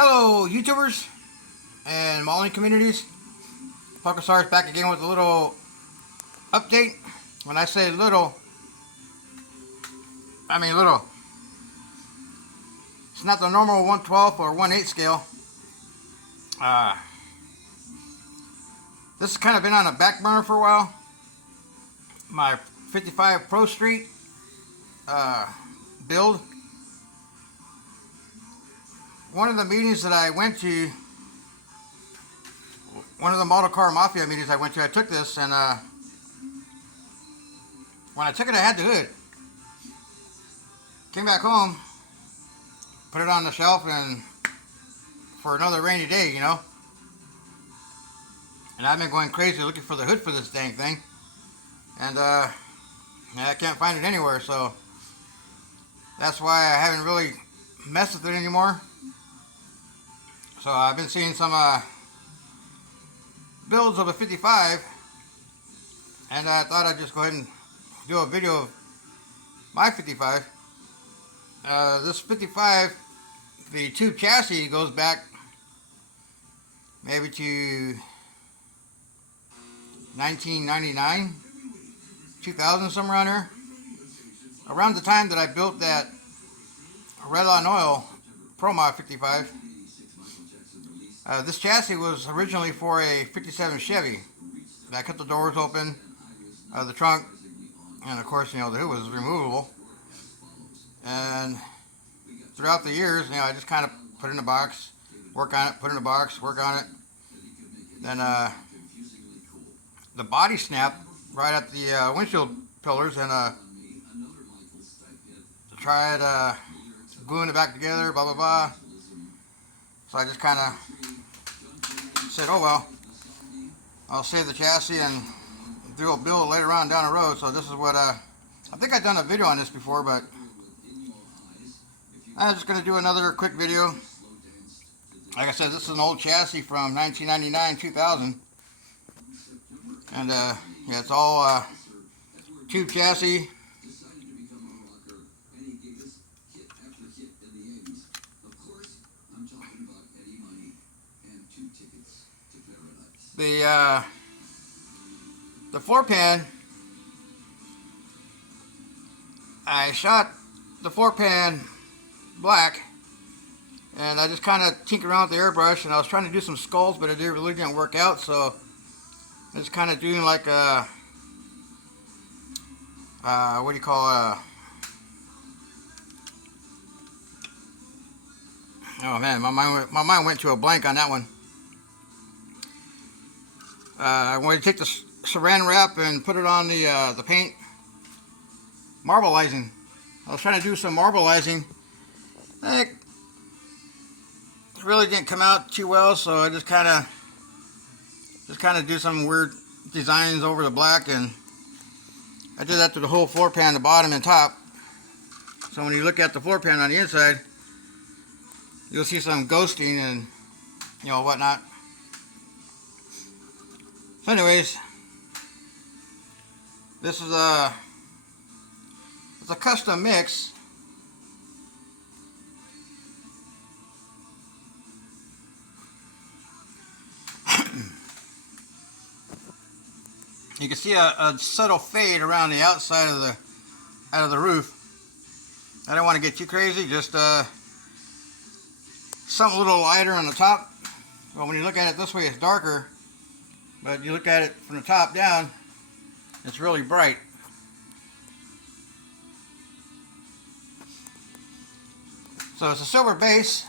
Hello, YouTubers and modeling communities. Focusar's back again with a little update. When I say little, I mean little. It's not the normal 1/12 or 1/8 scale. This has kind of been on a back burner for a while. My 55 Pro Street build. One of the meetings that I went to, one of the model car mafia meetings I went to, I took this, and when I took it, I had the hood. Came back home, put it on the shelf, and for another rainy day, you know. And I've been going crazy looking for the hood for this dang thing, and I can't find it anywhere. So that's why I haven't really messed with it anymore. So I've been seeing some builds of a 55, and I thought I'd just go ahead and do a video of my 55. This 55, the tube chassis goes back maybe to 1999, 2000, somewhere around there. Around the time that I built that Red Line Oil Pro Mod 55. This chassis was originally for a 57 Chevy. I cut the doors open, the trunk, and of course, you know, the hood was removable. And throughout the years, you know, I just kind of put it in a box, work on it, put it in a box, work on it. Then the body snapped right at the windshield pillars, and tried gluing it back together, blah blah blah. So I just kind of said, oh well, I'll save the chassis and do a build later on down the road. So this is what I think I've done a video on this before, but I'm just going to do another quick video. Like I said, this is an old chassis from 1999, 2000, and yeah, it's all tube chassis. The floor pan, I shot the floor pan black, and I just kind of tinkered around with the airbrush, and I was trying to do some skulls, but it really didn't work out. So I was kind of doing like a what do you call it? Oh man, my mind went to a blank on that one. I wanted to take the saran wrap and put it on the paint. Marbleizing. I was trying to do some marbleizing. It really didn't come out too well, so I just kind of do some weird designs over the black, and I did that to the whole floor pan, the bottom and top. So when you look at the floor pan on the inside, you'll see some ghosting and, you know, whatnot. So anyways, this is it's a custom mix. You can see a subtle fade around the outside of the roof. I don't want to get too crazy, just something a little lighter on the top. Well, when you look at it this way, it's darker, but you look at it from the top down, it's really bright. So it's a silver base.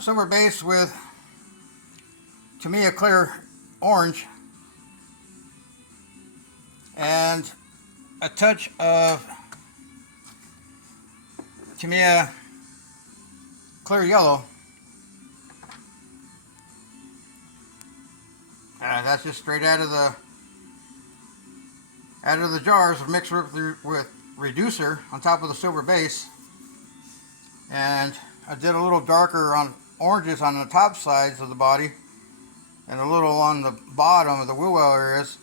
Silver base with, to me, a clear orange and a touch of, to me, a clear yellow. That's just straight out of the jars, mixed with reducer on top of the silver base. And I did a little darker on oranges on the top sides of the body, and a little on the bottom of the wheel well areas,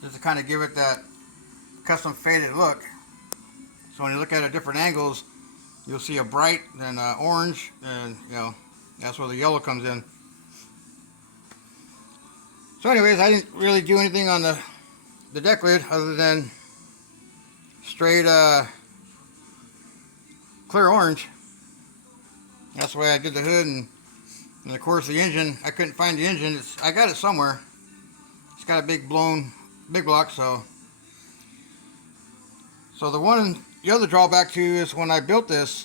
just to kind of give it that custom faded look. So when you look at it at different angles, you'll see a bright, then orange, and you know, that's where the yellow comes in. So anyways, I didn't really do anything on the deck lid other than straight clear orange. That's the way I did the hood, and of course the engine, I couldn't find the engine. I got it somewhere. It's got a big blown big block, so the other drawback too is when I built this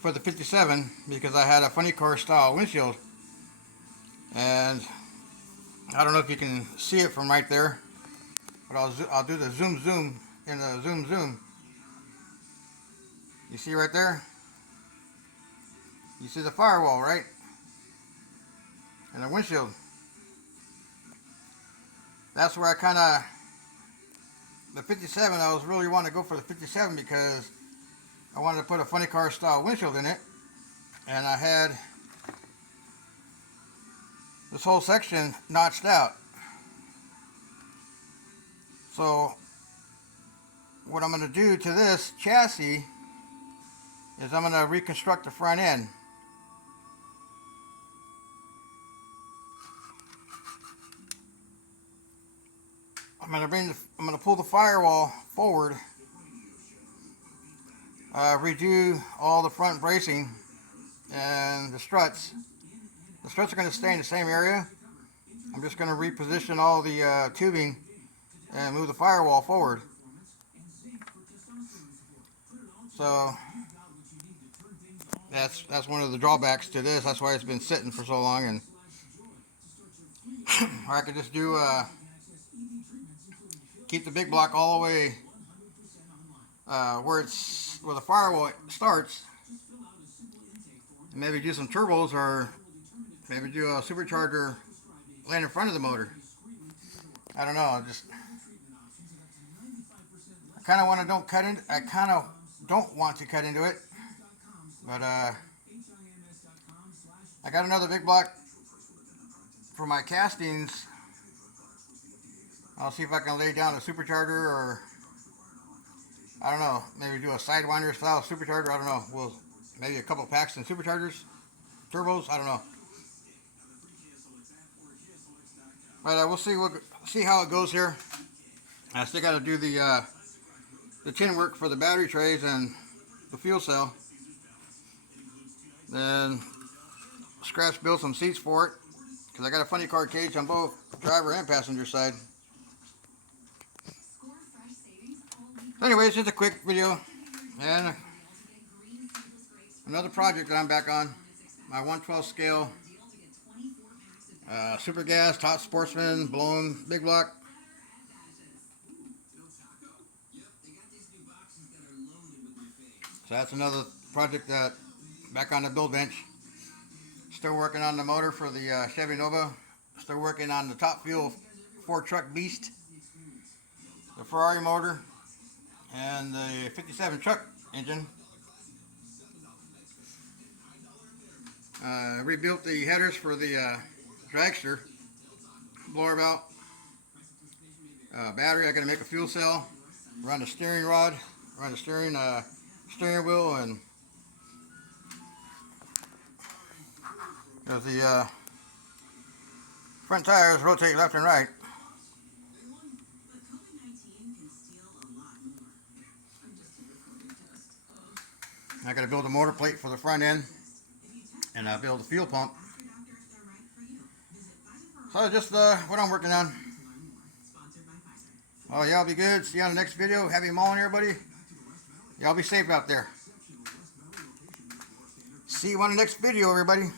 for the 57, because I had a funny car style windshield, and I don't know if you can see it from right there, but I'll do the zoom in the zoom. You see right there? You see the firewall, right? And the windshield. That's where I kind of, the 57, I was really wanting to go for the 57 because I wanted to put a funny car style windshield in it, and I had this whole section notched out. So what I'm going to do to this chassis is I'm going to reconstruct the front end. I'm going to pull the firewall forward, redo all the front bracing and the struts. The struts are going to stay in the same area. I'm just going to reposition all the tubing and move the firewall forward. So that's one of the drawbacks to this. That's why it's been sitting for so long. And or I could just do keep the big block all the way where the firewall starts, and maybe do some turbos, or maybe do a supercharger laying in front of the motor. I don't know. I kind of want to don't want to cut into it, but I got another big block for my castings. I'll see if I can lay down a supercharger, or I don't know, maybe do a sidewinder style supercharger. I don't know. Maybe a couple packs and superchargers, turbos. I don't know. But we'll see how it goes here. I still got to do the tin work for the battery trays and the fuel cell. Then scratch build some seats for it, because I got a funny car cage on both driver and passenger side. Anyways, just a quick video and another project that I'm back on. My 1/12 scale super gas top sportsman blown big block. So that's another project that back on the build bench. Still working on the motor for the Chevy Nova. Still working on the top fuel Ford truck beast, the Ferrari motor, and the 57 truck engine. Rebuilt the headers for the dragster, blower belt, battery. I got to make a fuel cell, run the steering rod, run the steering wheel, and because the front tires rotate left and right. I got to build a motor plate for the front end, and build a fuel pump. So just what I'm working on. Oh, y'all be good. See you on the next video. Happy mowing, everybody. Y'all be safe out there. See you on the next video, everybody.